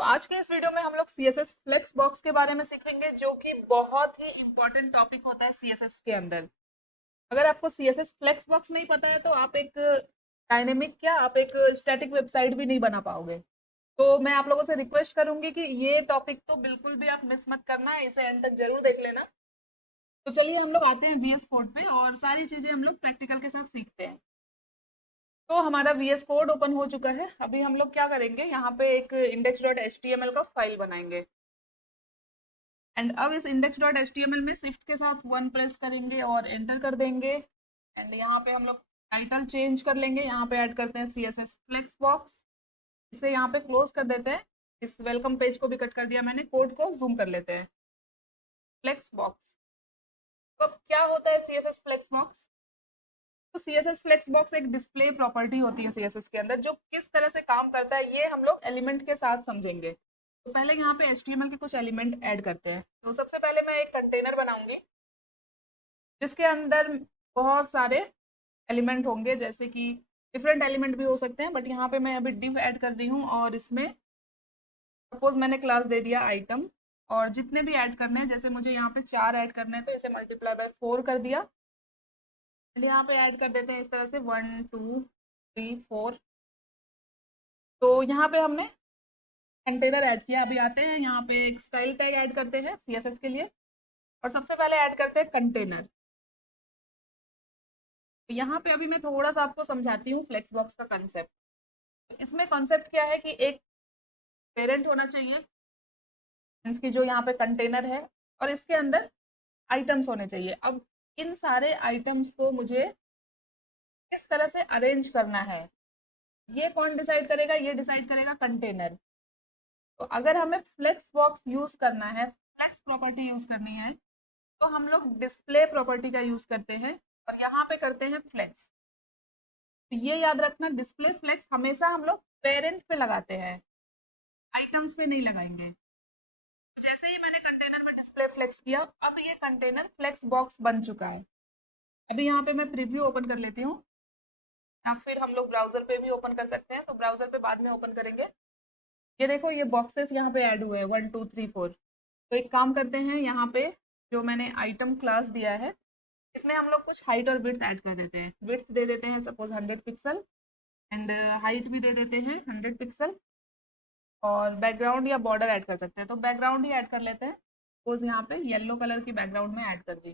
तो आज के इस वीडियो में हम लोग CSS फ्लेक्स बॉक्स के बारे में सीखेंगे, जो कि बहुत ही इंपॉर्टेंट टॉपिक होता है CSS के अंदर। अगर आपको CSS फ्लेक्स बॉक्स नहीं पता है तो आप एक डायनेमिक क्या आप एक स्टैटिक वेबसाइट भी नहीं बना पाओगे। तो मैं आप लोगों से रिक्वेस्ट करूंगी कि ये टॉपिक तो बिल्कुल भी आप मिस मत करना, इसे एंड तक जरूर देख लेना। तो चलिए हम लोग आते हैं VS कोड पे और सारी चीजें हम लोग प्रैक्टिकल के साथ सीखते हैं। तो हमारा VS कोड ओपन हो चुका है। अभी हम लोग क्या करेंगे, यहाँ पे एक index.html का फाइल बनाएंगे। एंड अब इस index.html में शिफ्ट के साथ 1 प्रेस करेंगे और एंटर कर देंगे। एंड यहाँ पे हम लोग टाइटल चेंज कर लेंगे, यहाँ पे ऐड करते हैं CSS फ्लेक्स बॉक्स। इसे यहाँ पे क्लोज कर देते हैं। इस वेलकम पेज को भी कट कर दिया मैंने, कोड को जूम कर लेते हैं। फ्लेक्स बॉक्स, तो अब क्या होता है CSS फ्लेक्स बॉक्स? तो CSS फ्लेक्स बॉक्स एक डिस्प्ले प्रॉपर्टी होती है CSS के अंदर, जो किस तरह से काम करता है ये हम लोग एलिमेंट के साथ समझेंगे। तो पहले यहाँ पे HTML के कुछ एलिमेंट ऐड करते हैं। तो सबसे पहले मैं एक कंटेनर बनाऊंगी जिसके अंदर बहुत सारे एलिमेंट होंगे, जैसे कि डिफरेंट एलिमेंट भी हो सकते हैं, बट यहाँ पे मैं अभी डिव ऐड कर रही हूँ और इसमें सपोज मैंने क्लास दे दिया आइटम। और जितने भी ऐड करने हैं, जैसे मुझे यहाँ पे 4 ऐड करने हैं तो इसे मल्टीप्लाई बाय 4 कर दिया। यहाँ पे ऐड कर देते हैं इस तरह से 1 2 3 4। तो यहाँ पे हमने कंटेनर ऐड किया। अभी आते हैं यहाँ पे एक स्टाइल टैग ऐड करते हैं CSS के लिए। और सबसे पहले ऐड करते हैं कंटेनर। तो यहाँ पे अभी मैं थोड़ा सा आपको समझाती हूँ फ्लेक्स बॉक्स का कंसेप्ट। इसमें कॉन्सेप्ट क्या है कि एक पेरेंट होना चाहिए, मीन्स की जो यहाँ पे कंटेनर है, और इसके अंदर आइटम्स होने चाहिए। अब इन सारे आइटम्स को मुझे किस तरह से अरेंज करना है, ये कौन डिसाइड करेगा? ये डिसाइड करेगा कंटेनर। तो अगर हमें फ्लेक्स बॉक्स यूज करना है, फ्लेक्स प्रॉपर्टी यूज करनी है, तो हम लोग डिस्प्ले प्रॉपर्टी का यूज करते हैं और यहाँ पे करते हैं फ्लेक्स। तो ये याद रखना, डिस्प्ले फ्लेक्स हमेशा हम लोग पेरेंट पे लगाते हैं, आइटम्स पे नहीं लगाएंगे। तो जैसे ही मैंने कंटेनर में डिस्प्ले फ्लेक्स किया, अब ये कंटेनर फ्लेक्स बॉक्स बन चुका है। अभी यहाँ पे मैं प्रीव्यू ओपन कर लेती हूँ, या फिर हम लोग ब्राउजर पे भी ओपन कर सकते हैं, तो ब्राउजर पे बाद में ओपन करेंगे। ये देखो, ये बॉक्सेस यहाँ पे ऐड हुए हैं 1 2 3 4। तो एक काम करते हैं, यहाँ पे जो मैंने आइटम क्लास दिया है इसमें हम लोग कुछ हाइट और विड्थ ऐड कर देते हैं। विड्थ दे देते हैं सपोज 100 पिक्सल, एंड हाइट भी दे देते हैं 100 पिक्सल। और बैकग्राउंड या बॉर्डर ऐड कर सकते हैं, तो बैकग्राउंड ही ऐड कर लेते हैं। सपोज यहाँ पे येलो कलर की बैकग्राउंड में ऐड कर दी,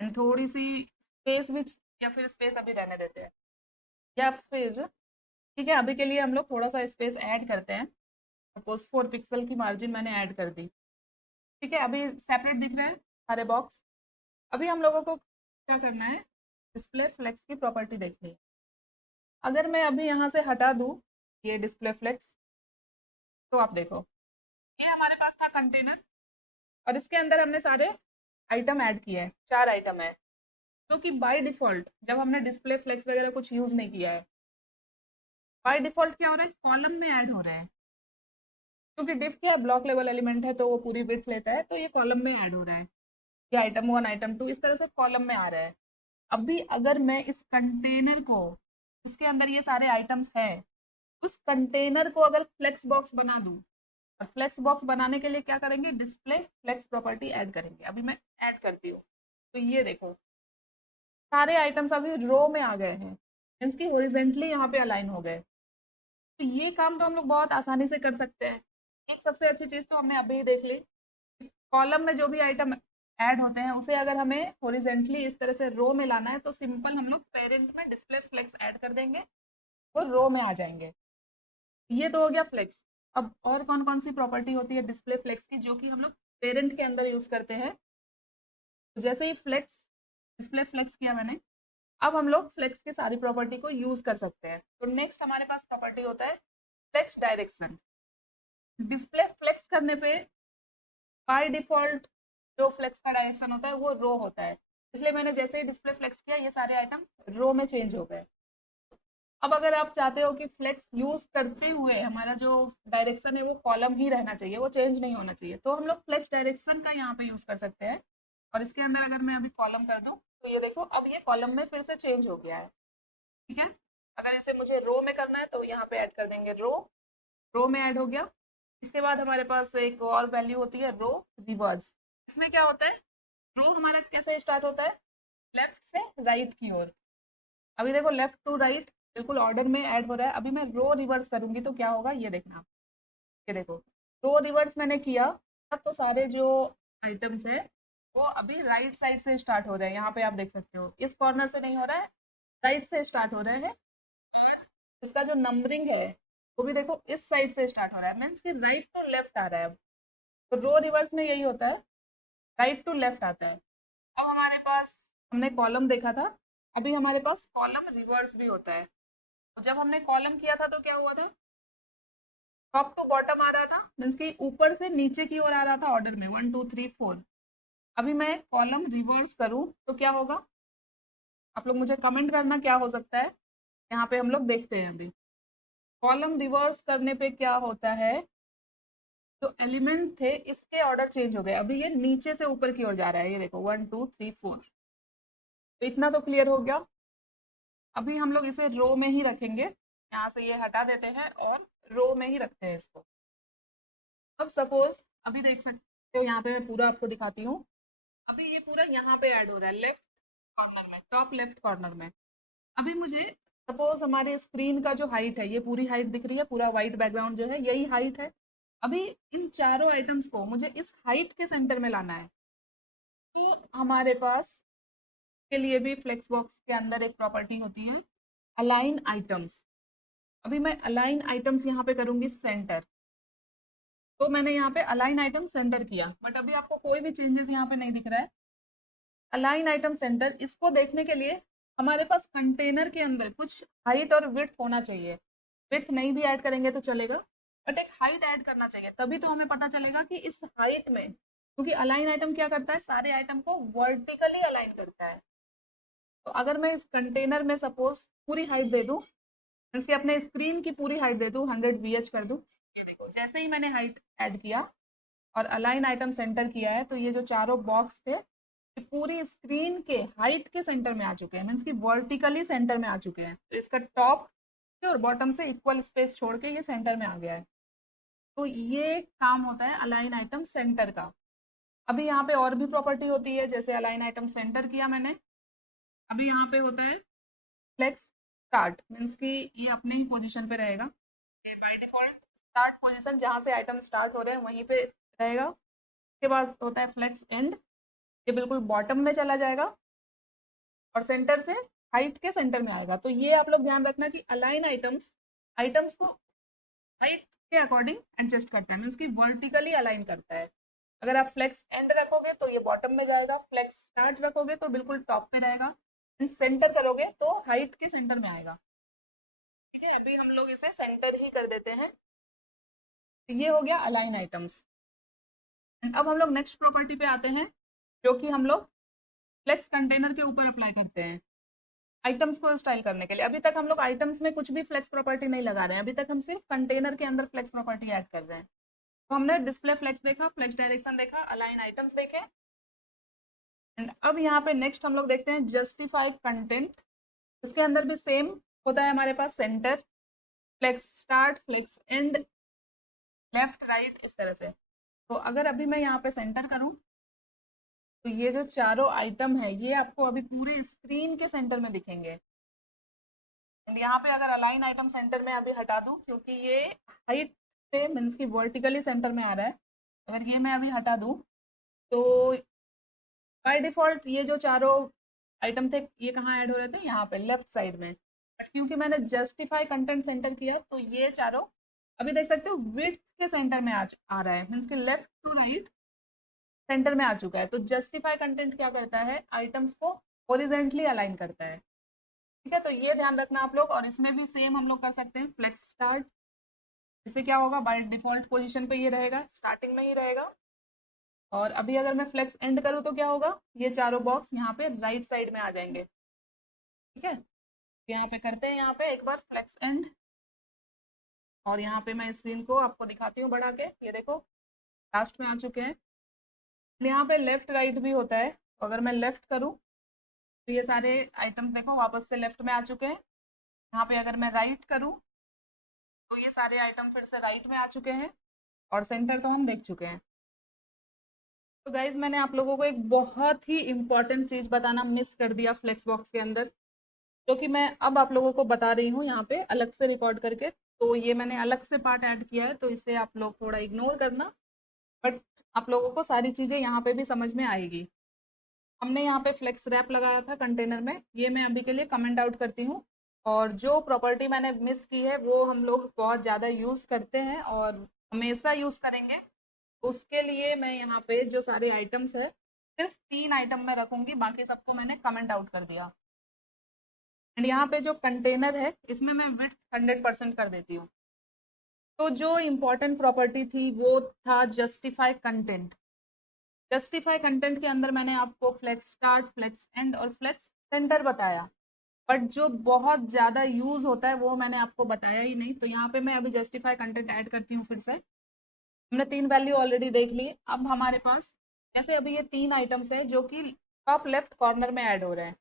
एंड थोड़ी सी स्पेस भी, या फिर स्पेस अभी रहने देते हैं, या फिर ठीक है अभी के लिए हम लोग थोड़ा सा स्पेस ऐड करते हैं। सपोज 4 पिक्सल की मार्जिन मैंने ऐड कर दी। ठीक है, अभी सेपरेट दिख रहे हैं सारे बॉक्स। अभी हम लोगों को क्या करना है, डिस्प्ले फ्लेक्स की प्रॉपर्टी देखनी है। अगर मैं अभी यहाँ से हटा दूँ ये डिस्प्ले फ्लेक्स, तो आप देखो ये हमारे पास था कंटेनर, और इसके अंदर हमने सारे आइटम ऐड किए हैं। 4 आइटम है, जो कि बाय डिफॉल्ट जब हमने डिस्प्ले फ्लेक्स वगैरह कुछ यूज नहीं किया है, बाय डिफॉल्ट क्या हो रहा है, कॉलम में ऐड हो रहे हैं। क्योंकि डिफ क्या है, ब्लॉक लेवल एलिमेंट है, तो वो पूरी विड्थ लेता है, तो ये कॉलम में ऐड हो रहा है। ये आइटम 1 आइटम 2 इस तरह से कॉलम में आ रहा है। अभी अगर मैं इस कंटेनर को, इसके अंदर ये सारे आइटम्स है, उस कंटेनर को अगर फ्लेक्स बॉक्स बना दूं, और फ्लेक्स बॉक्स बनाने के लिए क्या करेंगे, डिस्प्ले फ्लेक्स प्रॉपर्टी ऐड करेंगे। अभी मैं ऐड करती हूँ, तो ये देखो सारे आइटम्स अभी रो में आ गए हैं, मीन्स की हॉरिजेंटली यहाँ पे अलाइन हो गए। तो ये काम तो हम लोग बहुत आसानी से कर सकते हैं। एक सबसे अच्छी चीज तो हमने अभी देख ली, कॉलम में जो भी आइटम ऐड होते हैं उसे अगर हमें हॉरिजेंटली इस तरह से रो में लाना है, तो सिंपल हम लोग पेरेंट में डिस्प्ले फ्लेक्स ऐड कर देंगे, वो रो में आ जाएंगे। ये तो हो गया फ्लेक्स। अब और कौन कौन सी प्रॉपर्टी होती है डिस्प्ले फ्लेक्स की, जो कि हम लोग पेरेंट के अंदर यूज करते हैं? तो जैसे ही फ्लेक्स डिस्प्ले फ्लेक्स किया मैंने, अब हम लोग फ्लेक्स की सारी प्रॉपर्टी को यूज कर सकते हैं। तो नेक्स्ट हमारे पास प्रॉपर्टी होता है फ्लेक्स डायरेक्शन। डिस्प्ले फ्लेक्स करने पे बाय डिफॉल्ट जो फ्लेक्स का डायरेक्शन होता है वो रो होता है, इसलिए मैंने जैसे ही डिस्प्ले फ्लेक्स किया ये सारे आइटम रो में चेंज हो गए। अब अगर आप चाहते हो कि फ्लेक्स यूज करते हुए हमारा जो डायरेक्शन है वो कॉलम ही रहना चाहिए, वो चेंज नहीं होना चाहिए, तो हम लोग फ्लेक्स डायरेक्शन का यहाँ पे यूज कर सकते हैं। और इसके अंदर अगर मैं अभी कॉलम कर दूं, तो ये देखो अब ये कॉलम में फिर से चेंज हो गया है। ठीक है, अगर इसे मुझे रो में करना है तो यहाँ पे ऐड कर देंगे रो, रो में ऐड हो गया। इसके बाद हमारे पास एक और वैल्यू होती है रो रिवर्स। इसमें क्या होता है, रो हमारा कैसे स्टार्ट होता है, लेफ्ट से राइट की ओर। अभी देखो लेफ्ट टू राइट बिल्कुल ऑर्डर में ऐड हो रहा है। अभी मैं रो रिवर्स करूंगी तो क्या होगा ये देखना। ये देखो रो रिवर्स मैंने किया, तब तो सारे जो आइटम्स है वो अभी राइट साइड से स्टार्ट हो रहे हैं। यहाँ पे आप देख सकते हो इस कॉर्नर से नहीं हो रहा है, राइट से स्टार्ट हो रहे हैं। इसका जो नंबरिंग है वो भी देखो इस साइड से स्टार्ट हो रहा है, मीन्स कि राइट टू लेफ्ट आ रहा है। तो रो रिवर्स में यही होता है, राइट टू लेफ्ट आता है। अब हमारे पास, हमने कॉलम देखा था, अभी हमारे पास कॉलम रिवर्स भी होता है। तो जब हमने कॉलम किया था तो क्या हुआ था, टॉप टू बॉटम आ रहा था, मीन्स कि ऊपर से नीचे की ओर आ रहा था ऑर्डर में 1 2 3 4। अभी मैं कॉलम रिवर्स करूं तो क्या होगा, आप लोग मुझे कमेंट करना क्या हो सकता है। यहाँ पे हम लोग देखते हैं अभी कॉलम रिवर्स करने पे क्या होता है। जो एलिमेंट थे इसके ऑर्डर चेंज हो गए, अभी ये नीचे से ऊपर की ओर जा रहा है। ये देखो 1 2 3 4। तो इतना तो क्लियर हो गया। अभी हम लोग इसे रो में ही रखेंगे, यहाँ से ये हटा देते हैं और रो में ही रखते हैं इसको। अब सपोज अभी देख सकते हो, यहाँ पे मैं पूरा आपको दिखाती हूँ। अभी ये पूरा यहाँ पे ऐड हो रहा है लेफ्ट कॉर्नर में, टॉप लेफ्ट कॉर्नर में। अभी मुझे सपोज हमारे स्क्रीन का जो हाइट है, ये पूरी हाइट दिख रही है, पूरा व्हाइट बैकग्राउंड जो है यही हाइट है। अभी इन चारों आइटम्स को मुझे इस हाइट के सेंटर में लाना है। तो हमारे पास के लिए भी फ्लेक्स बॉक्स के अंदर एक प्रॉपर्टी होती है अलाइन आइटम्स। अभी मैं अलाइन आइटम्स यहाँ पे करूंगी सेंटर। तो मैंने यहाँ पे अलाइन आइटम सेंटर किया, बट अभी आपको कोई भी चेंजेस यहाँ पे नहीं दिख रहा है। अलाइन आइटम सेंटर, इसको देखने के लिए हमारे पास कंटेनर के अंदर कुछ हाइट और विड्थ होना चाहिए। विड्थ नहीं भी ऐड करेंगे तो चलेगा, बट एक हाइट ऐड करना चाहिए, तभी तो हमें पता चलेगा कि इस हाइट में, क्योंकि अलाइन आइटम क्या करता है, सारे आइटम को वर्टिकली अलाइन करता है। तो अगर मैं इस कंटेनर में सपोज पूरी हाइट दे दूं, इसके अपने स्क्रीन की पूरी हाइट दे दूं, 100 VH कर दूं, ये देखो जैसे ही मैंने हाइट ऐड किया और अलाइन आइटम सेंटर किया है, तो ये जो चारों बॉक्स थे ये पूरी स्क्रीन के हाइट के सेंटर में आ चुके हैं, मीन्स कि वर्टिकली सेंटर में आ चुके हैं। तो इसका टॉप से और बॉटम से इक्वल स्पेस छोड़ के ये सेंटर में आ गया है। तो ये काम होता है अलाइन आइटम सेंटर का। अभी यहाँ पे और भी प्रॉपर्टी होती है, जैसे अलाइन आइटम सेंटर किया मैंने, अभी यहाँ पे होता है फ्लेक्स स्टार्ट, मीन्स कि ये अपने ही पोजीशन पे रहेगा। ये बाय डिफॉल्ट स्टार्ट पोजीशन, जहाँ से आइटम स्टार्ट हो रहे हैं वहीं पे रहेगा। उसके बाद होता है फ्लेक्स एंड, ये बिल्कुल बॉटम में चला जाएगा और सेंटर से हाइट के सेंटर में आएगा। तो ये आप लोग ध्यान रखना कि अलाइन आइटम्स आइटम्स को हाइट के अकॉर्डिंग एडजस्ट करता है, मीन्स कि वर्टिकली अलाइन करता है। अगर आप फ्लेक्स एंड रखोगे तो ये बॉटम में जाएगा, फ्लेक्स स्टार्ट रखोगे तो बिल्कुल टॉप पे रहेगा, एंड सेंटर करोगे तो हाइट के सेंटर में आएगा। ठीक है, अभी हम लोग इसे सेंटर ही कर देते हैं। तो ये हो गया अलाइन आइटम्स। अब हम लोग नेक्स्ट प्रॉपर्टी पे आते हैं, जो कि हम लोग फ्लेक्स कंटेनर के ऊपर अप्लाई करते हैं आइटम्स को स्टाइल करने के लिए। अभी तक हम लोग आइटम्स में कुछ भी फ्लेक्स प्रॉपर्टी नहीं लगा रहे हैं, अभी तक हम सिर्फ कंटेनर के अंदर फ्लेक्स प्रॉपर्टी ऐड कर रहे हैं। तो हमने डिस्प्ले फ्लेक्स देखा, फ्लेक्स डायरेक्शन देखा, अलाइन आइटम्स देखे, एंड अब यहाँ पे नेक्स्ट हम लोग देखते हैं जस्टिफाइड कंटेंट। इसके अंदर भी सेम होता है हमारे पास centre, flex start, flex end, left right, इस तरह से। तो अगर अभी मैं यहाँ पे सेंटर करूँ तो ये जो चारों आइटम है ये आपको अभी पूरे स्क्रीन के सेंटर में दिखेंगे। एंड यहाँ पे अगर अलाइन आइटम सेंटर में अभी हटा दूँ, क्योंकि ये हाइट से मीन्स की वर्टिकली सेंटर में आ रहा है, अगर ये मैं अभी हटा दूँ तो बाय डिफॉल्ट ये जो चारों आइटम थे ये कहाँ ऐड हो रहे थे, यहाँ पे लेफ्ट साइड में। बट क्योंकि मैंने जस्टिफाई कंटेंट सेंटर किया तो ये चारों अभी देख सकते हो विड्थ के सेंटर में आ रहा है, मीन्स कि लेफ्ट टू राइट सेंटर में आ चुका है। तो जस्टिफाई कंटेंट क्या करता है, आइटम्स को ओरिजेंटली अलाइन करता है। ठीक है, तो ये ध्यान रखना आप लोग। और इसमें भी सेम हम लोग कर सकते हैं फ्लेक्स स्टार्ट। इससे क्या होगा, बाय डिफॉल्ट पोजीशन पे ये रहेगा, स्टार्टिंग में ही रहेगा। और अभी अगर मैं फ्लेक्स एंड करूँ तो क्या होगा, ये चारों बॉक्स यहाँ पे राइट साइड में आ जाएंगे। ठीक है, यहाँ पे करते हैं, यहाँ पे एक बार फ्लेक्स एंड, और यहाँ पे मैं स्क्रीन को आपको दिखाती हूँ बढ़ा के। ये देखो लास्ट में आ चुके हैं। यहाँ पे लेफ्ट राइट भी होता है, अगर मैं लेफ्ट करूँ तो ये सारे आइटम्स देखो वापस से लेफ्ट में आ चुके हैं। यहाँ पे अगर मैं राइट करूँ तो ये सारे आइटम फिर से राइट में आ चुके हैं। और सेंटर तो हम देख चुके हैं। तो गाइज मैंने आप लोगों को एक बहुत ही इम्पॉर्टेंट चीज़ बताना मिस कर दिया फ्लेक्स बॉक्स के अंदर, जो कि मैं अब आप लोगों को बता रही हूँ यहाँ पे अलग से रिकॉर्ड करके। तो ये मैंने अलग से पार्ट ऐड किया है, तो इसे आप लोग थोड़ा इग्नोर करना, बट आप लोगों को सारी चीज़ें यहाँ पे भी समझ में आएगी। हमने यहाँ पे फ्लेक्स रैप लगाया था कंटेनर में, ये मैं अभी के लिए कमेंट आउट करती हूँ। और जो प्रॉपर्टी मैंने मिस की है वो हम लोग बहुत ज़्यादा यूज़ करते हैं और हमेशा यूज़ करेंगे। उसके लिए मैं यहाँ पे जो सारे आइटम्स है सिर्फ 3 आइटम में रखूंगी, बाकी सबको मैंने कमेंट आउट कर दिया। एंड यहाँ पे जो कंटेनर है इसमें मैं विड्थ 100% कर देती हूँ। तो जो इम्पोर्टेंट प्रॉपर्टी थी वो था जस्टिफाई कंटेंट। जस्टिफाई कंटेंट के अंदर मैंने आपको फ्लेक्स स्टार्ट, फ्लेक्स एंड और फ्लेक्स सेंटर बताया, बट जो बहुत ज़्यादा यूज़ होता है वो मैंने आपको बताया ही नहीं। तो यहाँ पे मैं अभी जस्टिफाई कंटेंट ऐड करती हूँ फिर से। हमने 3 वैल्यू ऑलरेडी देख ली। अब हमारे पास जैसे अभी ये 3 आइटम्स हैं जो कि टॉप लेफ्ट कॉर्नर में ऐड हो रहे हैं,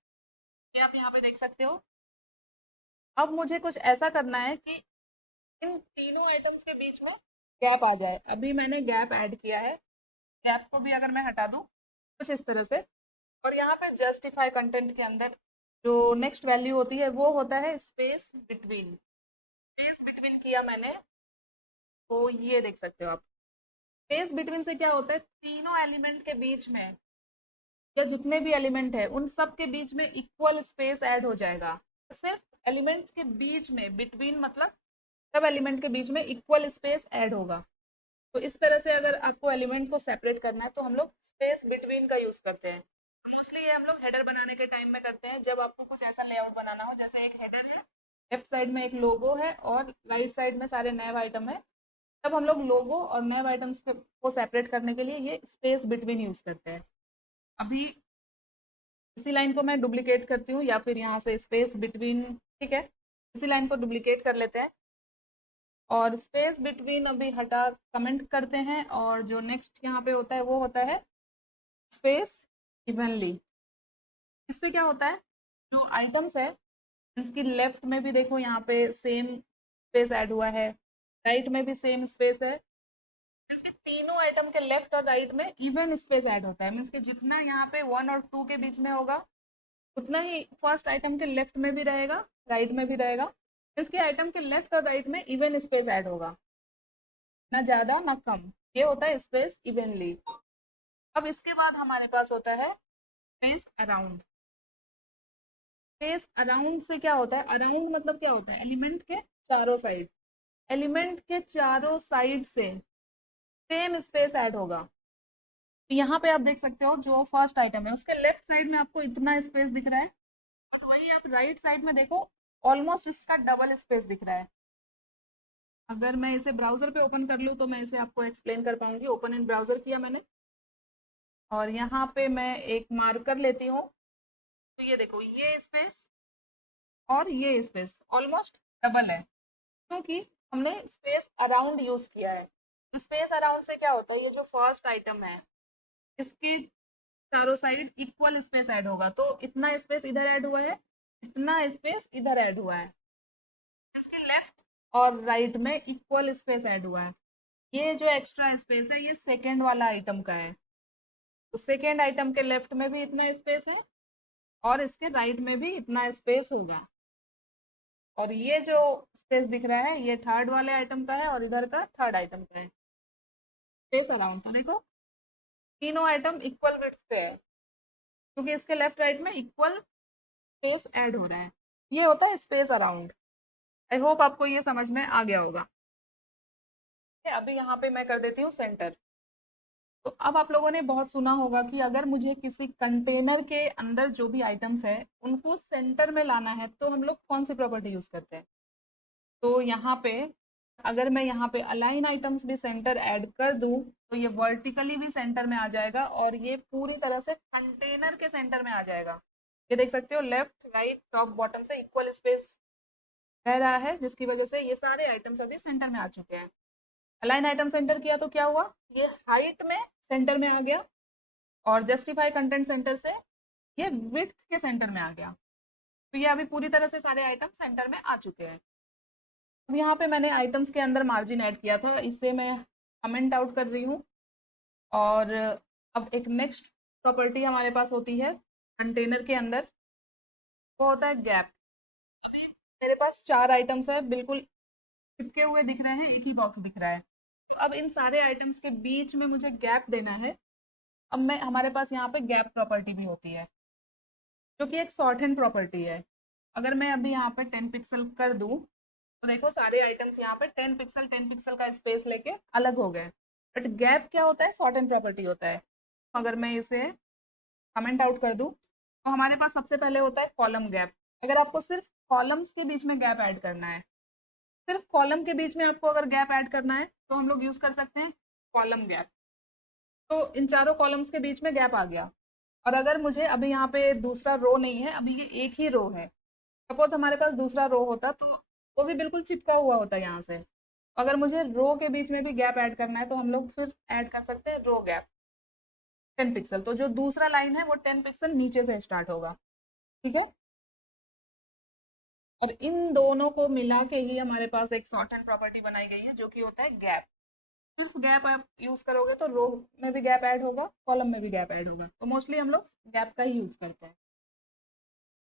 ये आप यहाँ पे देख सकते हो। अब मुझे कुछ ऐसा करना है कि इन तीनों आइटम्स के बीच में गैप आ जाए। अभी मैंने गैप ऐड किया है, गैप को भी अगर मैं हटा दूँ कुछ इस तरह से, और यहाँ पे जस्टिफाई कंटेंट के अंदर जो नेक्स्ट वैल्यू होती है वो होता है स्पेस बिटवीन। स्पेस बिटवीन किया मैंने, तो ये देख सकते हो आप। स्पेस बिटवीन से क्या होता है, तीनों एलिमेंट के बीच में या जितने भी एलिमेंट है उन सब के बीच में इक्वल स्पेस ऐड हो जाएगा। सिर्फ एलिमेंट्स के बीच में, बिटवीन मतलब सब एलिमेंट के बीच में इक्वल स्पेस ऐड होगा। तो इस तरह से अगर आपको एलिमेंट को सेपरेट करना है तो हम लोग स्पेस बिटवीन का यूज करते हैं। मोस्टली ये हम लोग हेडर बनाने के टाइम में करते हैं, जब आपको कुछ ऐसा लेआउट बनाना हो, जैसे एक हेडर है, लेफ्ट साइड में एक लोगो है और राइट साइड में सारे नए आइटम है, तब हम लोग लोगो और नए आइटम्स को सेपरेट करने के लिए ये स्पेस बिटवीन यूज करते हैं। अभी इसी लाइन को मैं डुप्लीकेट करती हूँ या फिर यहाँ से स्पेस बिटवीन, ठीक है, इसी लाइन को डुप्लीकेट कर लेते हैं और स्पेस बिटवीन अभी हटा कमेंट करते हैं। और जो नेक्स्ट यहाँ पे होता है वो होता है स्पेस इवनली। इससे क्या होता है, जो आइटम्स है इसकी लेफ्ट में भी देखो यहाँ पे सेम स्पेस ऐड हुआ है, राइट में भी सेम स्पेस है। इसके तीनों आइटम के लेफ्ट और राइट में इवन स्पेस ऐड होता है, मीन्स कि जितना यहाँ पे 1 और 2 के बीच में होगा उतना ही फर्स्ट आइटम के लेफ्ट में भी रहेगा, राइट में भी रहेगा। इसके आइटम के लेफ्ट और राइट में इवन स्पेस ऐड होगा, ना ज़्यादा ना कम। ये होता है स्पेस इवनली। अब इसके बाद हमारे पास होता है स्पेस अराउंड। स्पेस अराउंड से क्या होता है, अराउंड मतलब क्या होता है, एलिमेंट के चारों साइड, एलिमेंट के चारों साइड से सेम स्पेस ऐड होगा। तो यहाँ पे आप देख सकते हो जो फर्स्ट आइटम है उसके लेफ्ट साइड में आपको इतना स्पेस दिख रहा है, और वही आप राइट साइड में देखो ऑलमोस्ट इसका डबल स्पेस दिख रहा है। अगर मैं इसे ब्राउजर पे ओपन कर लूँ तो मैं इसे आपको एक्सप्लेन कर पाऊंगी। ओपन इन ब्राउजर किया मैंने और यहाँ पे मैं एक मार्कर लेती हूँ, तो ये देखो ये स्पेस और ये स्पेस ऑलमोस्ट डबल है, क्योंकि हमने स्पेस अराउंड यूज किया है। स्पेस अराउंड से क्या होता है, ये जो फर्स्ट आइटम है इसके चारों साइड इक्वल स्पेस ऐड होगा, तो इतना स्पेस इधर ऐड हुआ है, इतना स्पेस इधर ऐड हुआ है, इसके लेफ्ट और राइट में इक्वल स्पेस ऐड हुआ है। ये जो एक्स्ट्रा स्पेस है ये सेकेंड वाला आइटम का है, तो सेकेंड आइटम के लेफ्ट में भी इतना स्पेस है और इसके राइट में भी इतना स्पेस होगा। और ये जो स्पेस दिख रहा है ये थर्ड वाले आइटम का है और इधर का थर्ड आइटम का है। स्पेस अराउंड तो देखो तीनों आइटम इक्वल विड्थ पे है, क्योंकि इसके लेफ्ट राइट में इक्वल स्पेस ऐड हो रहा है। ये होता है स्पेस अराउंड। आई होप आपको ये समझ में आ गया होगा। अभी यहाँ पे मैं कर देती हूँ सेंटर। तो अब आप लोगों ने बहुत सुना होगा कि अगर मुझे किसी कंटेनर के अंदर जो भी आइटम्स है उनको सेंटर में लाना है तो हम लोग कौन सी प्रॉपर्टी यूज करते हैं। तो यहाँ पे अगर मैं यहाँ पे अलाइन आइटम्स भी सेंटर ऐड कर दूं तो ये वर्टिकली भी सेंटर में आ जाएगा और ये पूरी तरह से कंटेनर के सेंटर में आ जाएगा। ये देख सकते हो लेफ्ट राइट टॉप बॉटम से इक्वल स्पेस रह रहा है, जिसकी वजह से ये सारे आइटम्स अभी सेंटर में आ चुके हैं। अलाइन आइटम सेंटर किया तो क्या हुआ, ये हाइट में सेंटर में आ गया और जस्टिफाई कंटेंट सेंटर से ये विड्थ के सेंटर में आ गया। तो ये अभी पूरी तरह से सारे आइटम सेंटर में आ चुके हैं। अब यहाँ पे मैंने आइटम्स के अंदर मार्जिन ऐड किया था, इससे मैं कमेंट आउट कर रही हूँ। और अब एक नेक्स्ट प्रॉपर्टी हमारे पास होती है कंटेनर के अंदर, वो होता है गैप। अभी मेरे पास 4 आइटम्स है, बिल्कुल चिपके हुए दिख रहे हैं, एक ही बॉक्स दिख रहा है। तो अब इन सारे आइटम्स के बीच में मुझे गैप देना है। अब मैं हमारे पास यहाँ पे गैप प्रॉपर्टी भी होती है, जो कि एक शॉर्ट हैंड प्रॉपर्टी है। अगर मैं अभी यहाँ पे 10 पिक्सल कर दूं, तो देखो सारे आइटम्स यहाँ पे 10 पिक्सल का स्पेस लेके अलग हो गए। बट गैप क्या होता है? शॉर्ट हैंड प्रॉपर्टी होता है। तो अगर मैं इसे कमेंट आउट कर दूं, तो हमारे पास सबसे पहले होता है कॉलम गैप। अगर आपको सिर्फ कॉलम्स के बीच में गैप ऐड करना है, सिर्फ कॉलम के बीच में आपको अगर गैप ऐड करना है, तो हम लोग यूज कर सकते हैं कॉलम गैप। तो इन चारों कॉलम्स के बीच में गैप आ गया। और अगर मुझे अभी यहाँ पे दूसरा रो नहीं है, अभी ये एक ही रो है, सपोज हमारे पास दूसरा रो होता तो वो भी बिल्कुल चिपका हुआ होता यहाँ से। अगर मुझे रो के बीच में भी गैप ऐड करना है, तो हम लोग फिर ऐड कर सकते हैं रो गैप 10 पिक्सल। तो जो दूसरा लाइन है वो 10 पिक्सल नीचे से स्टार्ट होगा। ठीक है। और इन दोनों को मिला के ही हमारे पास एक शॉर्ट हैंड प्रॉपर्टी बनाई गई है, जो कि होता है गैप। सिर्फ गैप आप यूज करोगे तो रो में भी गैप ऐड होगा, कॉलम में भी गैप ऐड होगा। तो मोस्टली हम लोग गैप का ही यूज करते हैं।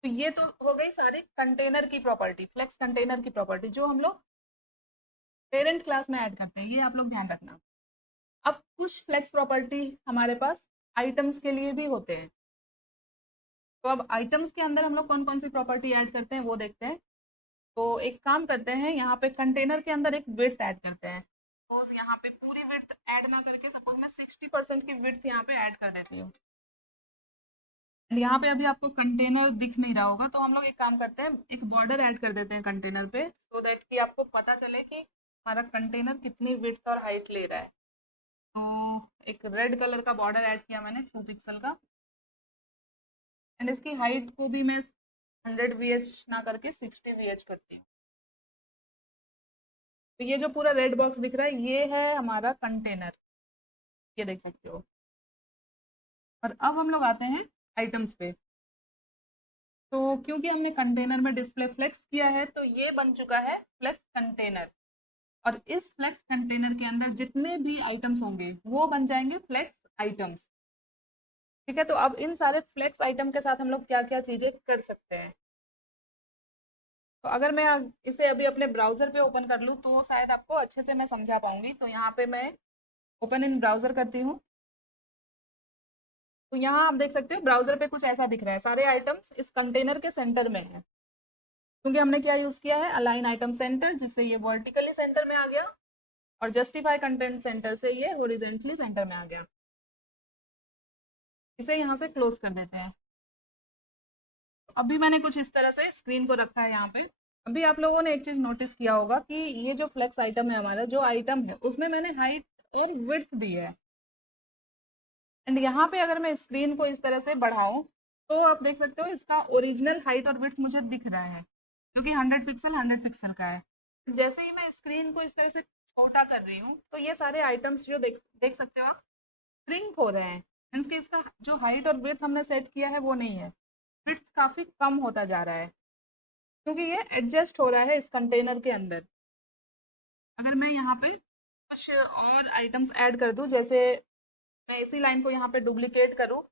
तो ये तो हो गई सारी कंटेनर की प्रॉपर्टी, फ्लेक्स कंटेनर की प्रॉपर्टी, जो हम लोग पेरेंट क्लास में ऐड करते हैं। ये आप लोग ध्यान रखना। अब कुछ फ्लेक्स प्रॉपर्टी हमारे पास आइटम्स के लिए भी होते हैं। तो अब आइटम्स के अंदर हम लोग कौन कौन सी प्रॉपर्टी ऐड करते हैं वो देखते हैं। तो एक काम करते हैं, यहाँ पे कंटेनर के अंदर एक विड्थ ऐड करते हैं। सपोज यहाँ पे पूरी विड्थ ऐड ना करके, सपोज मैं 60% की विड्थ यहाँ पे ऐड कर देती हूँ। यहाँ पे अभी आपको कंटेनर दिख नहीं रहा होगा, तो हम लोग एक काम करते हैं, एक बॉर्डर ऐड कर देते हैं कंटेनर पे, सो दैट कि आपको पता चले कि हमारा कंटेनर कितनी विड्थ और हाइट ले रहा है। तो एक रेड कलर का बॉर्डर ऐड किया मैंने 2 पिक्सल का। एंड इसकी हाइट को भी मैं 100 VH ना करके 60 VH करती हूँ। तो ये जो पूरा रेड बॉक्स दिख रहा है, ये है हमारा कंटेनर, ये देख सकते हो। और अब हम लोग आते हैं आइटम्स पे। तो क्योंकि हमने कंटेनर में डिस्प्ले फ्लेक्स किया है, तो ये बन चुका है फ्लेक्स कंटेनर। और इस फ्लेक्स कंटेनर के अंदर जितने भी आइटम्स होंगे वो बन जाएंगे फ्लेक्स आइटम्स। ठीक है। तो अब इन सारे फ्लेक्स आइटम के साथ हम लोग क्या क्या चीजें कर सकते हैं। तो अगर मैं इसे अभी अपने ब्राउजर पे ओपन कर लूँ, तो शायद आपको अच्छे से मैं समझा पाऊंगी। तो यहाँ पे मैं ओपन इन ब्राउजर करती हूँ। तो यहाँ आप देख सकते हो ब्राउजर पे कुछ ऐसा दिख रहा है, सारे आइटम्स इस कंटेनर के सेंटर में है। क्योंकि हमने क्या यूज किया है, अलाइन आइटम सेंटर, जिससे ये वर्टिकली सेंटर में आ गया, और जस्टिफाई कंटेंट सेंटर से ये हॉरिजॉन्टली सेंटर में आ गया। इसे यहाँ से क्लोज कर देते हैं। तो अभी मैंने कुछ इस तरह से स्क्रीन को रखा है यहाँ पे। अभी आप लोगों ने एक चीज नोटिस किया होगा कि ये जो फ्लेक्स आइटम है, हमारा जो आइटम है, उसमें मैंने हाइट और विड्थ दी है। एंड यहाँ पे अगर मैं स्क्रीन को इस तरह से बढ़ाऊं, तो आप देख सकते हो इसका ओरिजिनल हाइट और विड्थ मुझे दिख रहा है, जो कि 100 पिक्सल का है। जैसे ही मैं स्क्रीन को इस तरह से छोटा कर रही हूँ, तो ये सारे आइटम्स जो देख देख सकते हो आप, श्रिंक हो रहे हैं। मीन्स कि इसका जो हाइट और विड्थ हमने सेट किया है वो नहीं है, विड्थ काफी कम होता जा रहा है, क्योंकि ये एडजस्ट हो रहा है इस कंटेनर के अंदर। अगर मैं यहाँ पे कुछ और आइटम्स ऐड कर दूं, जैसे मैं इसी लाइन को यहाँ पे डुप्लीकेट करूँ,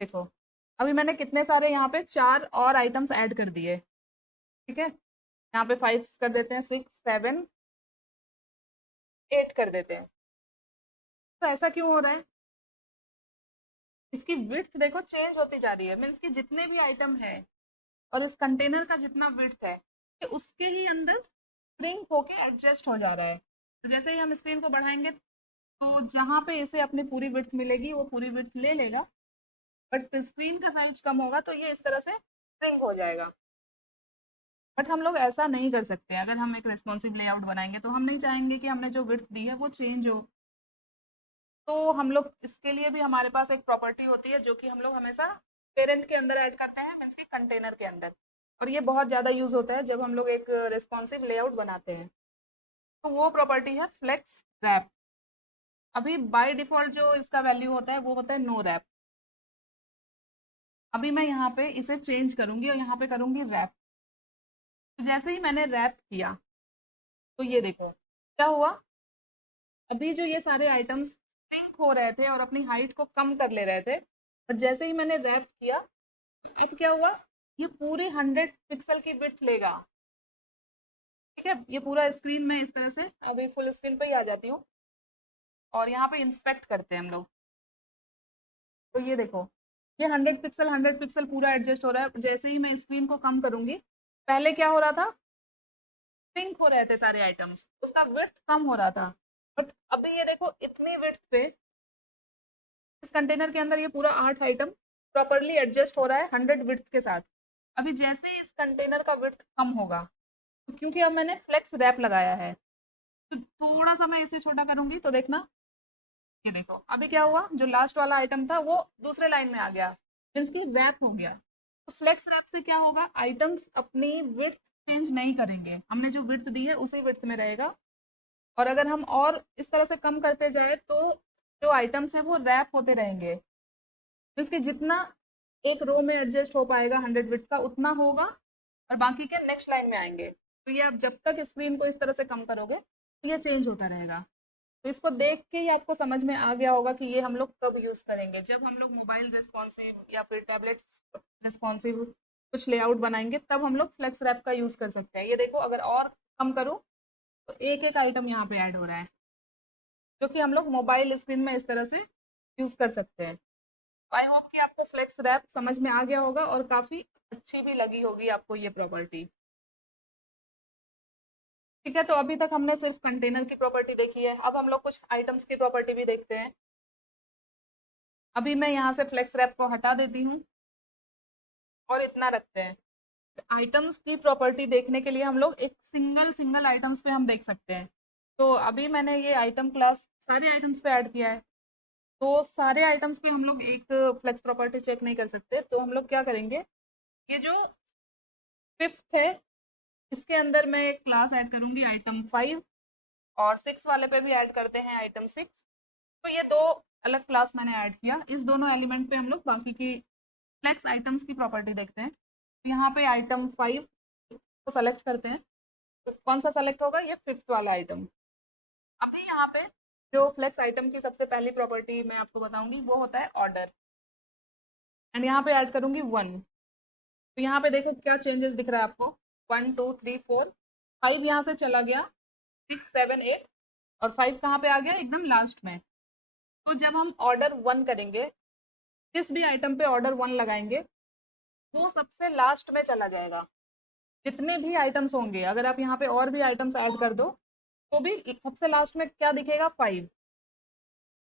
देखो अभी मैंने कितने सारे यहाँ पे 4 और आइटम्स ऐड कर दिए। ठीक है। यहाँ पे 5 कर देते हैं, 6 7 8 कर देते हैं। तो ऐसा क्यों हो रहा है? इसकी विड्थ देखो चेंज होती जा रही है। मीन्स कि जितने भी आइटम है और इस कंटेनर का जितना विड्थ है, ये उसके ही अंदर श्रिंक होके एडजस्ट हो जा रहा है। तो जैसे ही हम स्क्रीन को बढ़ाएंगे, तो जहाँ पे इसे अपनी पूरी विड्थ मिलेगी वो पूरी विड्थ ले लेगा। बट स्क्रीन का साइज कम होगा, तो ये इस तरह से श्रिंक हो जाएगा। बट हम लोग ऐसा नहीं कर सकते। अगर हम एक रेस्पॉन्सिव लेआउट बनाएंगे, तो हम नहीं चाहेंगे कि हमने जो विड्थ दी है वो चेंज हो। तो हम लोग इसके लिए भी हमारे पास एक प्रॉपर्टी होती है, जो कि हम लोग हमेशा पेरेंट के अंदर ऐड करते हैं, मीन्स के कंटेनर के अंदर। और ये बहुत ज़्यादा यूज होता है जब हम लोग एक रेस्पॉन्सिव लेआउट बनाते हैं। तो वो प्रॉपर्टी है फ्लेक्स रैप। अभी बाय डिफॉल्ट जो इसका वैल्यू होता है वो होता है नो रैप। अभी मैं यहाँ पे इसे चेंज करूंगी और यहाँ पे करूंगी रैप। तो जैसे ही मैंने रैप किया, तो ये देखो क्या हुआ, अभी जो ये सारे आइटम्स श्रिंक हो रहे थे और अपनी हाइट को कम कर ले रहे थे, और जैसे ही मैंने रैप किया, अब क्या हुआ, ये पूरी 100 पिक्सल की विड्थ लेगा। ठीक है, ये पूरा स्क्रीन में इस तरह से, अभी फुल स्क्रीन पे ही आ जाती हूँ और यहाँ पे इंस्पेक्ट करते हैं हम लोग। तो ये देखो, ये 100 पिक्सल पूरा एडजस्ट हो रहा है। जैसे ही मैं स्क्रीन को कम करूंगी, पहले क्या हो रहा था, सिंक हो रहे थे सारे आइटम्स, उसका विड्थ कम हो रहा था। बट अभी ये देखो, इतनी विड्थ पे इस कंटेनर के अंदर ये पूरा 8 आइटम प्रॉपरली एडजस्ट हो रहा है 100 विड्थ के साथ। अभी जैसे ही इस कंटेनर का विड्थ कम होगा, तो क्योंकि अब मैंने फ्लेक्स रैप लगाया है, तो थोड़ा सा मैं इसे छोटा करूंगी तो देखना, ये देखो अभी क्या हुआ, जो लास्ट वाला आइटम था वो दूसरे लाइन में आ गया, मीन्स की रैप हो गया। तो फ्लेक्स रैप से क्या होगा, आइटम्स अपनी विड्थ चेंज नहीं करेंगे, हमने जो विड्थ दी है उसी विड्थ में रहेगा। और अगर हम और इस तरह से कम करते जाए, तो जो आइटम्स है वो रैप होते रहेंगे, मीन्स कि जितना एक रो में एडजस्ट हो पाएगा 100 विड्थ का उतना होगा, और बाकी के नेक्स्ट लाइन में आएंगे। तो ये आप जब तक स्क्रीन को इस तरह से कम करोगे, तो ये चेंज होता रहेगा। तो इसको देख के ही आपको समझ में आ गया होगा कि ये हम लोग कब यूज करेंगे, जब हम लोग मोबाइल रिस्पॉन्सिव या फिर टैबलेट रिस्पॉन्सिव कुछ लेआउट बनाएंगे, तब हम लोग फ्लेक्स रैप का यूज कर सकते हैं। ये देखो, अगर और कम करूँ तो एक एक आइटम यहाँ पे ऐड हो रहा है, जो कि हम लोग मोबाइल स्क्रीन में इस तरह से यूज कर सकते हैं। आई होप कि आपको फ्लेक्स रैप समझ में आ गया होगा और काफी अच्छी भी लगी होगी आपको ये प्रॉपर्टी। ठीक है, तो अभी तक हमने सिर्फ कंटेनर की प्रॉपर्टी देखी है, अब हम लोग कुछ आइटम्स की प्रॉपर्टी भी देखते हैं। अभी मैं यहाँ से फ्लेक्स रैप को हटा देती हूँ और इतना रखते हैं। आइटम्स की प्रॉपर्टी देखने के लिए हम लोग एक सिंगल सिंगल आइटम्स पे हम देख सकते हैं। तो अभी मैंने ये आइटम क्लास सारे आइटम्स पे ऐड किया है, तो सारे आइटम्स पे हम लोग एक फ्लेक्स प्रॉपर्टी चेक नहीं कर सकते, तो हम लोग क्या करेंगे, ये जो फिफ्थ है, इसके अंदर मैं एक क्लास ऐड करूंगी आइटम 5, और 6 वाले पे भी ऐड करते हैं आइटम 6। तो ये दो अलग क्लास मैंने ऐड किया, इस दोनों एलिमेंट पे हम लोग बाकी की फ्लेक्स आइटम्स की प्रॉपर्टी देखते हैं। तो यहाँ पे आइटम 5 को सेलेक्ट करते हैं, तो कौन सा सेलेक्ट होगा, ये फिफ्थ वाला आइटम। अभी यहाँ पे जो फ्लेक्स आइटम की सबसे पहली प्रॉपर्टी मैं आपको बताऊंगी वो होता है ऑर्डर, एंड यहाँ पे ऐड करूंगी 1। तो यहाँ पे देखो क्या चेंजेस दिख रहा है आपको, 1 2 3 4, 5 यहाँ से चला गया, 6 7 8, और 5 कहाँ पे आ गया, एकदम लास्ट में। तो जब हम ऑर्डर 1 करेंगे, जिस भी आइटम पे ऑर्डर 1 लगाएंगे, वो सबसे लास्ट में चला जाएगा। जितने भी आइटम्स होंगे, अगर आप यहाँ पे और भी आइटम्स ऐड कर दो, तो भी सबसे लास्ट में क्या दिखेगा, 5।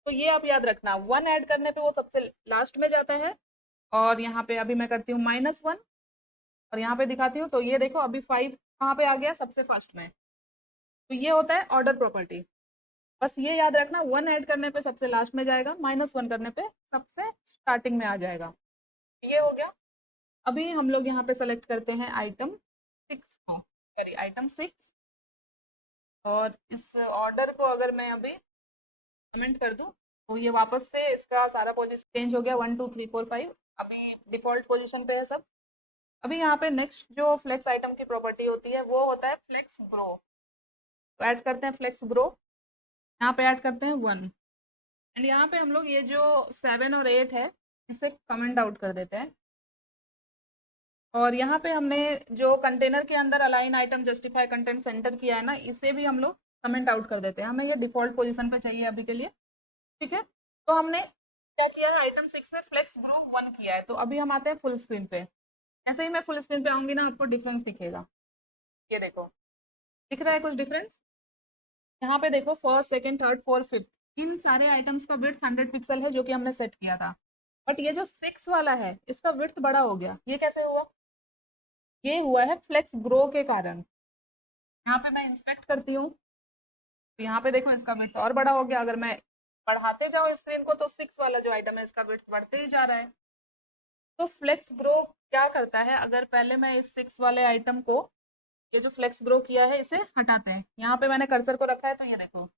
तो ये आप याद रखना, 1 ऐड करने पे वो सबसे लास्ट में जाता है। और यहाँ पे अभी मैं करती हूँ -1, और यहाँ पे दिखाती हूँ, तो ये देखो अभी 5 कहाँ पे आ गया, सबसे फर्स्ट में। तो ये होता है ऑर्डर प्रॉपर्टी। बस ये याद रखना, 1 ऐड करने पे सबसे लास्ट में जाएगा, -1 करने पे सबसे स्टार्टिंग में आ जाएगा। ये हो गया। अभी हम लोग यहाँ पे सेलेक्ट करते हैं आइटम 6 को, सॉरी आइटम 6, और इस ऑर्डर को अगर मैं अभी कमेंट कर दूं, तो ये वापस से इसका सारा पोजीशन चेंज हो गया, 1 2 3 4 5, अभी डिफॉल्ट पोजीशन पे है सब। अभी यहाँ पे नेक्स्ट जो फ्लेक्स आइटम की प्रॉपर्टी होती है वो होता है फ्लेक्स ग्रो। तो ऐड करते हैं फ्लेक्स ग्रो, यहाँ पे ऐड करते हैं 1, एंड यहाँ पे हम लोग ये जो 7 और 8 है, इसे कमेंट आउट कर देते हैं। और यहाँ पे हमने जो कंटेनर के अंदर align item justify content centre किया है ना, इसे भी हम लोग कमेंट आउट कर देते हैं, हमें ये डिफॉल्ट पोजीशन पे चाहिए अभी के लिए। ठीक है, तो हमने क्या किया है, आइटम 6 में फ्लेक्स ग्रो 1 किया है। तो अभी हम आते हैं फुल स्क्रीन पे। ऐसे ही मैं फुल स्क्रीन पे आऊंगी ना, आपको डिफरेंस दिखेगा। ये देखो, दिख रहा है कुछ डिफरेंस। यहाँ पे देखो, first second third fourth fifth, इन सारे आइटम्स का विड्थ 100 पिक्सल है, जो कि हमने सेट किया था। बट ये जो 6 वाला है, इसका विड्थ बड़ा हो गया, ये कैसे हुआ, ये हुआ है फ्लेक्स ग्रो के कारण। यहाँ पे मैं इंस्पेक्ट करती हूँ, तो यहाँ पे देखो इसका विड्थ और बड़ा हो गया। अगर मैं बढ़ाते जाऊँ स्क्रीन को, तो 6 वाला जो आइटम है, इसका विड्थ बढ़ते ही जा रहा है। तो फ्लेक्स ग्रो क्या करता है, अगर पहले मैं इस 6 वाले आइटम को, ये जो फ्लेक्स ग्रो किया है, इसे हटाते हैं, यहाँ पे मैंने कर्सर को रखा है, तो ये देखो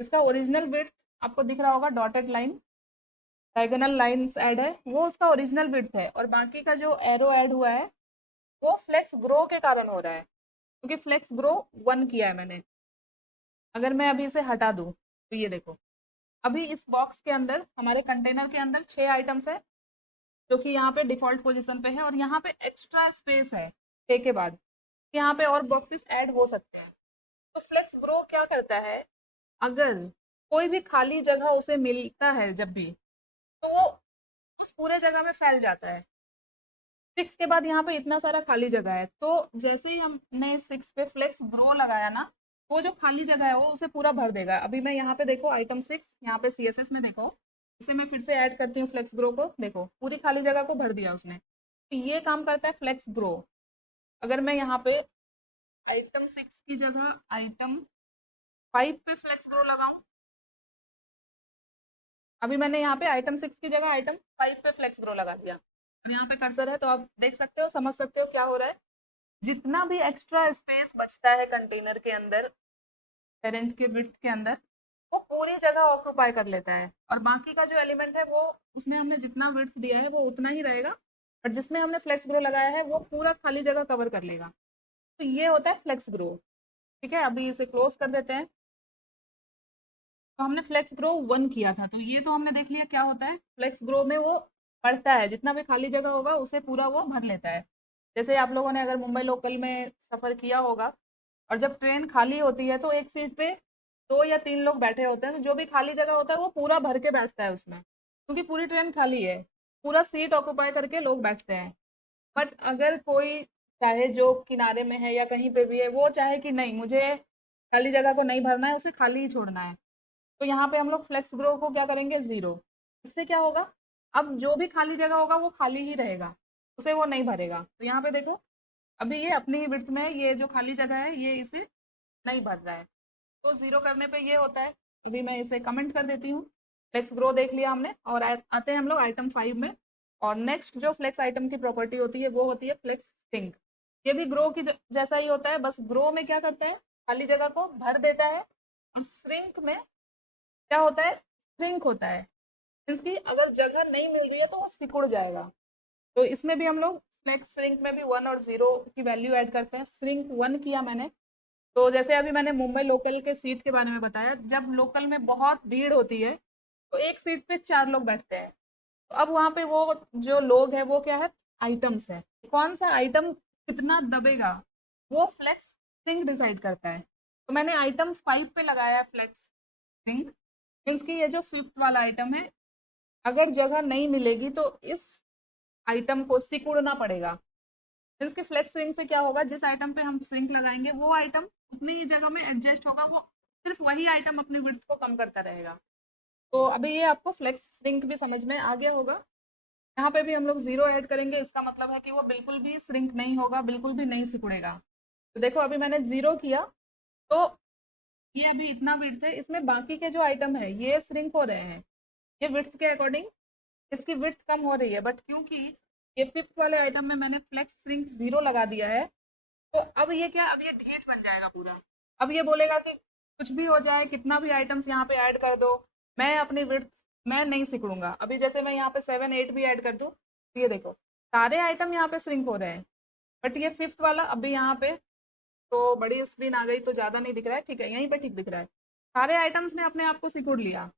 इसका ओरिजिनल विड्थ आपको दिख रहा होगा, dotted line diagonal lines add है, वो उसका ओरिजिनल विड्थ है। और बाकी का जो एरो ऐड हुआ है, वो फ्लेक्स ग्रो के कारण हो रहा है, क्योंकि फ्लेक्स ग्रो 1 किया है मैंने। अगर मैं अभी इसे हटा दूं, तो ये देखो, अभी इस बॉक्स के अंदर, हमारे कंटेनर के अंदर 6 आइटम्स है, जो कि यहाँ पे डिफॉल्ट पोजीशन पे है, और यहाँ पे एक्स्ट्रा स्पेस है 6 के बाद, यहाँ पे और बॉक्सेस ऐड हो सकते हैं। तो फ्लेक्स ग्रो क्या करता है, अगर कोई भी खाली जगह उसे मिलता है जब भी, तो वो उस पूरे जगह में फैल जाता है। 6 के बाद यहाँ पे इतना सारा खाली जगह है, तो जैसे ही हमने 6 पे फ्लेक्स ग्रो लगाया ना, वो जो खाली जगह है वो उसे पूरा भर देगा। अभी मैं यहाँ पे देखो आइटम 6, यहाँ पे CSS में देखो, इसे मैं फिर से ऐड करती हूँ फ्लेक्स ग्रो को, देखो पूरी खाली जगह को भर दिया उसने। तो ये काम करता है फ्लेक्स ग्रो। अगर मैं यहाँ पे आइटम 6 की जगह आइटम 5 पे फ्लेक्स ग्रो लगाऊं, अभी मैंने यहाँ पे आइटम 6 की जगह आइटम 5 पे फ्लेक्स ग्रो लगा दिया, और यहाँ पे कर्सर है, तो आप देख सकते हो, समझ सकते हो क्या हो रहा है। जितना भी एक्स्ट्रा स्पेस बचता है कंटेनर के अंदर, पेरेंट के विड्थ के अंदर, वो पूरी जगह ऑक्यूपाई कर लेता है, और बाकी का जो एलिमेंट है वो, उसमें हमने जितना विड्थ दिया है वो उतना ही रहेगा, और जिसमें हमने फ्लेक्स ग्रो लगाया है वो पूरा खाली जगह कवर कर लेगा। तो ये होता है फ्लेक्स ग्रो। ठीक है, अभी इसे क्लोज कर देते हैं। तो हमने फ्लेक्स ग्रो 1 किया था, तो ये तो हमने देख लिया क्या होता है। फ्लेक्स ग्रो में वो बढ़ता है, जितना भी खाली जगह होगा उसे पूरा वो भर लेता है। जैसे आप लोगों ने अगर मुंबई लोकल में सफ़र किया होगा, और जब ट्रेन खाली होती है तो एक सीट पे 2 या 3 लोग बैठे होते हैं, तो जो भी खाली जगह होता है वो पूरा भर के बैठता है उसमें, क्योंकि पूरी ट्रेन खाली है, पूरा सीट ऑक्यूपाई करके लोग बैठते हैं। बट अगर कोई चाहे जो किनारे में है या कहीं पे भी है, वो चाहे कि नहीं, मुझे खाली जगह को नहीं भरना है, उसे खाली ही छोड़ना है, तो यहाँ पे हम लोग फ्लेक्स ग्रो को क्या करेंगे, 0। इससे क्या होगा, अब जो भी खाली जगह होगा वो खाली ही रहेगा, उसे वो नहीं भरेगा। तो यहाँ पे देखो, अभी ये अपनी ही विड्थ में है, ये जो खाली जगह है ये इसे नहीं भर रहा है, तो 0 करने पे ये होता है। अभी मैं इसे कमेंट कर देती हूँ। फ्लेक्स ग्रो देख लिया हमने, और आते हैं हम लोग आइटम 5 में। और नेक्स्ट जो फ्लेक्स आइटम की प्रॉपर्टी होती है वो होती है फ्लेक्स सिंक। ये भी ग्रो की जैसा ही होता है, बस ग्रो में क्या करता है, खाली जगह को भर देता है, और श्रिंक में क्या होता है, श्रिंक होता है, मीन्स की अगर जगह नहीं मिल रही है तो वो सिकुड़ जाएगा। तो इसमें भी हम लोग फ्लेक्स श्रिंक में भी 1 और 0 की वैल्यू ऐड करते हैं। श्रिंक 1 किया मैंने, तो जैसे अभी मैंने मुंबई लोकल के सीट के बारे में बताया, जब लोकल में बहुत भीड़ होती है तो एक सीट पे 4 लोग बैठते हैं, तो अब वहां पे वो जो लोग है वो क्या है, आइटम्स है, कौन सा आइटम कितना दबेगा वो फ्लेक्स सिंक डिसाइड करता है। तो मैंने आइटम 5 पे लगाया फ्लेक्स सिंक, मीन्स की ये जो 5th वाला आइटम है, अगर जगह नहीं मिलेगी तो इस आइटम को सिकुड़ना पड़ेगा। मीन्स के फ्लेक्स सिंक से क्या होगा, जिस आइटम पे हम सिंक लगाएंगे वो आइटम उतनी ही जगह में एडजस्ट होगा, वो सिर्फ वही आइटम अपने विड्थ को कम करता रहेगा। तो अभी ये आपको फ्लेक्स श्रिंक भी समझ में आ गया होगा। यहाँ पे भी हम लोग 0 ऐड करेंगे, इसका मतलब है कि वो बिल्कुल भी श्रिंक नहीं होगा, बिल्कुल भी नहीं सिकुड़ेगा। तो देखो अभी मैंने 0 किया, तो ये अभी इतना विड्थ है, इसमें बाकी के जो आइटम है ये श्रिंक हो रहे हैं, ये विड्थ के अकॉर्डिंग इसकी विड्थ कम हो रही है, बट क्योंकि ये 5th वाले आइटम में मैंने फ्लेक्स श्रिंक 0 लगा दिया है, तो अब ये क्या, अब ये ढीठ बन जाएगा पूरा। अब ये बोलेगा कि कुछ भी हो जाए, कितना भी आइटम्स यहाँ पे ऐड कर दो, मैं अपनी विड्थ, मैं नहीं सिकुड़ूंगा। अभी जैसे मैं यहाँ पे 7 8 भी ऐड कर दूँ, तो ये देखो सारे आइटम यहाँ पे श्रिंक हो रहे हैं, बट ये 5th वाला अभी यहाँ पे, तो बड़ी स्क्रीन आ गई तो ज़्यादा नहीं दिख रहा है, ठीक है यहीं पे ठीक दिख रहा है, सारे आइटम्स ने अपने आप को सिकुड़ लिया।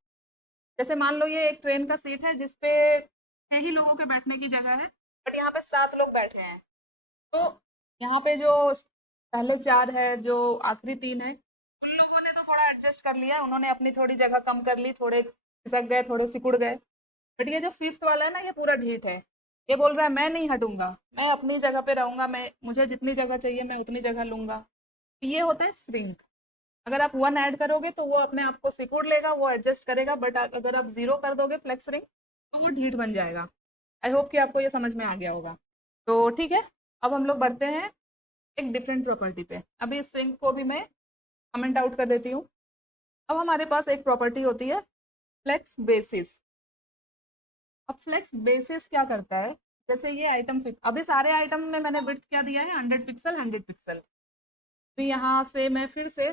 जैसे मान लो ये एक ट्रेन का सीट है जिसपे 6 ही लोगों के बैठने की जगह है, बट यहाँ पे 7 लोग बैठे हैं, तो यहाँ पे जो पहले 4 है, जो आखिरी 3 है, उन लोगों ने तो थोड़ा एडजस्ट कर लिया, उन्होंने अपनी थोड़ी जगह कम कर ली, थोड़े खिसक गए, थोड़े सिकुड़ गए। बट ये जो 5th वाला है ना, ये पूरा ढीठ है, ये बोल रहा है मैं नहीं हटूंगा, मैं अपनी जगह पे रहूंगा, मैं, मुझे जितनी जगह चाहिए मैं उतनी जगह लूंगा। तो ये होता है श्रिंक। अगर आप 1 ऐड करोगे तो वो अपने आप को सिकुड़ लेगा, वो एडजस्ट करेगा, बट अगर आप 0 कर दोगे फ्लेक्स रिंग, तो वो ढीठ बन जाएगा। आई होप कि आपको ये समझ में आ गया होगा। तो ठीक है, अब हम लोग बढ़ते हैं एक डिफरेंट प्रॉपर्टी पे। अभी इस रिंग को भी मैं कमेंट आउट कर देती हूँ। अब हमारे पास एक प्रॉपर्टी होती है फ्लेक्स बेसिस। अब फ्लेक्स बेसिस क्या करता है, जैसे ये आइटम अभी सारे आइटम में मैंने विड्थ क्या दिया है, 100 पिक्सल 100 पिक्सल। तो यहाँ से मैं फिर से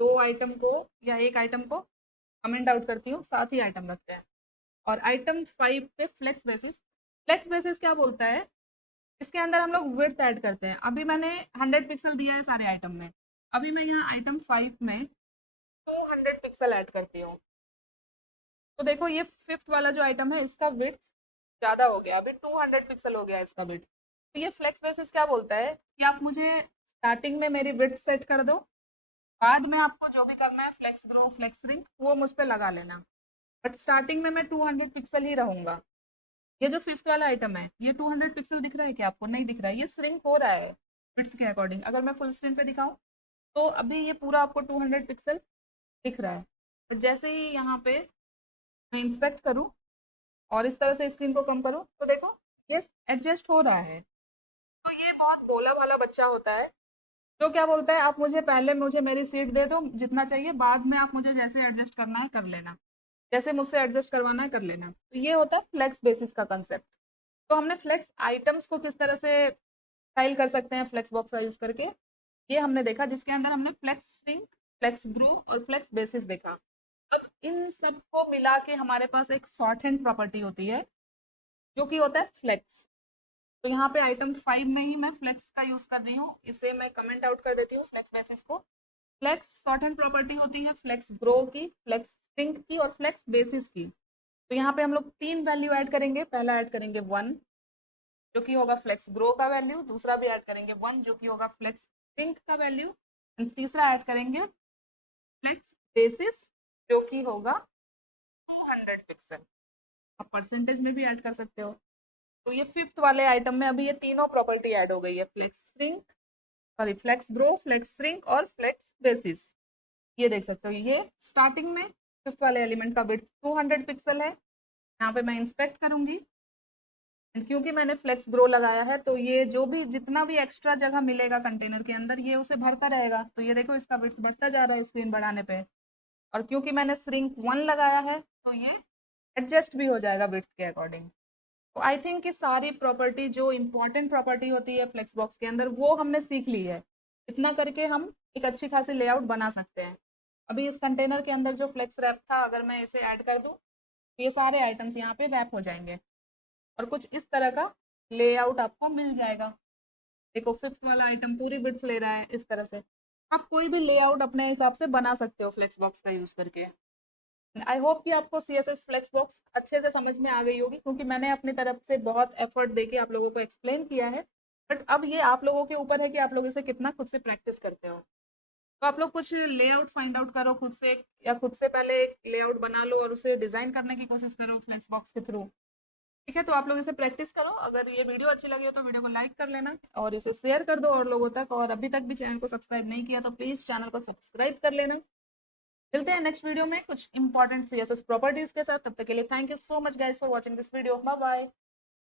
2 आइटम को या एक आइटम को कमेंट आउट करती हूँ, 7 ही आइटम रखते हैं। और आइटम 5 पे फ्लेक्स बेसिस, फ्लेक्स बेसिस क्या बोलता है, इसके अंदर हम लोग विड्थ ऐड करते हैं। अभी मैंने 100 पिक्सल दिया है सारे आइटम में, अभी मैं यहाँ आइटम 5 में 200 पिक्सल ऐड करती हूँ। तो देखो ये फिफ्थ वाला जो आइटम है इसका विड्थ ज़्यादा हो गया, अभी 200 पिक्सल हो गया इसका विड्थ। तो ये फ्लेक्स बेसिस क्या बोलता है कि आप मुझे स्टार्टिंग में मेरी विड्थ सेट कर दो, बाद में आपको जो भी करना है फ्लेक्स ग्रो फ्लेक्स रिंग वो मुझ पे लगा लेना, बट स्टार्टिंग में मैं 200 पिक्सल ही रहूंगा। ये जो फिफ्थ वाला आइटम है ये 200 पिक्सल दिख रहा है क्या आपको? नहीं दिख रहा है, ये श्रिंक हो रहा है विड्थ के अकॉर्डिंग। अगर मैं फुल स्क्रीन पे दिखाऊं तो अभी ये पूरा आपको 200 पिक्सल दिख रहा है। तो जैसे ही यहाँ पे मैं इंस्पेक्ट करूँ और इस तरह से स्क्रीन को कम करूँ तो देखो ये एडजस्ट हो रहा है। तो ये बहुत भोला भाला बच्चा होता है जो क्या बोलता है, आप मुझे पहले मुझे मेरी सीट दे दो जितना चाहिए, बाद में आप मुझे जैसे एडजस्ट करना है कर लेना, जैसे मुझसे एडजस्ट करवाना है कर लेना। तो ये होता है फ्लेक्स बेसिस का कंसेप्ट। तो हमने फ्लेक्स आइटम्स को किस तरह से स्टाइल कर सकते हैं फ्लेक्स बॉक्स का यूज करके, ये हमने देखा, जिसके अंदर हमने फ्लेक्स स्ट्रिंग, फ्लेक्स ग्रो और फ्लेक्स बेसिस देखा। अब इन सबको मिला के हमारे पास एक शॉर्ट हैंड प्रॉपर्टी होती है जो कि होता है फ्लेक्स। तो यहाँ पे आइटम 5 में ही मैं फ्लेक्स का यूज कर रही हूँ, इसे मैं कमेंट आउट कर देती हूँ फ्लेक्स बेसिस को। फ्लेक्स शॉर्ट हैंड प्रॉपर्टी होती है फ्लेक्स ग्रो की, फ्लेक्स स्ट्रिंग की और फ्लेक्स बेसिस की। तो यहाँ पे हम लोग 3 वैल्यू ऐड करेंगे। पहला ऐड करेंगे 1 जो कि होगा फ्लेक्स ग्रो का वैल्यू, दूसरा भी ऐड करेंगे 1 जो कि होगा फ्लेक्स स्ट्रिंग का वैल्यू, एंड तीसरा ऐड करेंगे फ्लेक्स बेसिस जो कि होगा 200 पिक्सल। आप परसेंटेज में भी ऐड कर सकते हो। तो ये फिफ्थ वाले आइटम में अभी ये तीनों प्रॉपर्टी ऐड हो गई है, flex string, sorry flex grow, flex string और फ्लेक्स बेसिस। ये देख सकते हो ये स्टार्टिंग में फिफ्थ वाले एलिमेंट का विड्थ 200 पिक्सल है। यहाँ पे मैं इंस्पेक्ट करूंगी, क्योंकि मैंने फ्लेक्स ग्रो लगाया है तो ये जो भी जितना भी एक्स्ट्रा जगह मिलेगा कंटेनर के अंदर ये उसे भरता रहेगा। तो ये देखो इसका विड्थ बढ़ता जा रहा है स्क्रीन बढ़ाने पे, और क्योंकि मैंने श्रिंक 1 लगाया है तो ये एडजस्ट भी हो जाएगा विड्थ के अकॉर्डिंग। तो आई थिंक कि सारी प्रॉपर्टी जो इंपॉर्टेंट प्रॉपर्टी होती है फ्लेक्स बॉक्स के अंदर वो हमने सीख ली है। इतना करके हम एक अच्छी खासी लेआउट बना सकते हैं। अभी इस कंटेनर के अंदर जो फ्लेक्स रैप था अगर मैं इसे ऐड कर दूं तो ये सारे आइटम्स यहाँ पे रैप हो जाएंगे और कुछ इस तरह का लेआउट आपको मिल जाएगा। देखो फिफ्थ वाला आइटम पूरी बिट्स ले रहा है इस तरह से। आप कोई भी लेआउट अपने हिसाब से बना सकते हो फ्लेक्स बॉक्स का यूज करके। आई होप कि आपको CSS फ्लेक्स बॉक्स अच्छे से समझ में आ गई होगी, क्योंकि मैंने अपनी तरफ से बहुत एफर्ट देके आप लोगों को एक्सप्लेन किया है। बट अब ये आप लोगों के ऊपर है कि आप लोग इसे कितना खुद से प्रैक्टिस करते हो। तो आप लोग कुछ लेआउट फाइंड आउट करो खुद से, या खुद से पहले एक लेआउट बना लो और उसे डिजाइन करने की कोशिश करो फ्लेक्स बॉक्स के थ्रू। ठीक है, तो आप लोग इसे प्रैक्टिस करो। अगर ये वीडियो अच्छी लगी हो तो वीडियो को लाइक कर लेना और इसे शेयर कर दो और लोगों तक, और अभी तक भी चैनल को सब्सक्राइब नहीं किया तो प्लीज़ चैनल को सब्सक्राइब कर लेना। मिलते हैं नेक्स्ट वीडियो में कुछ इंपॉर्टेंट CSS प्रॉपर्टीज के साथ। तब तक के लिए thank you so much guys for watching this video. Bye bye.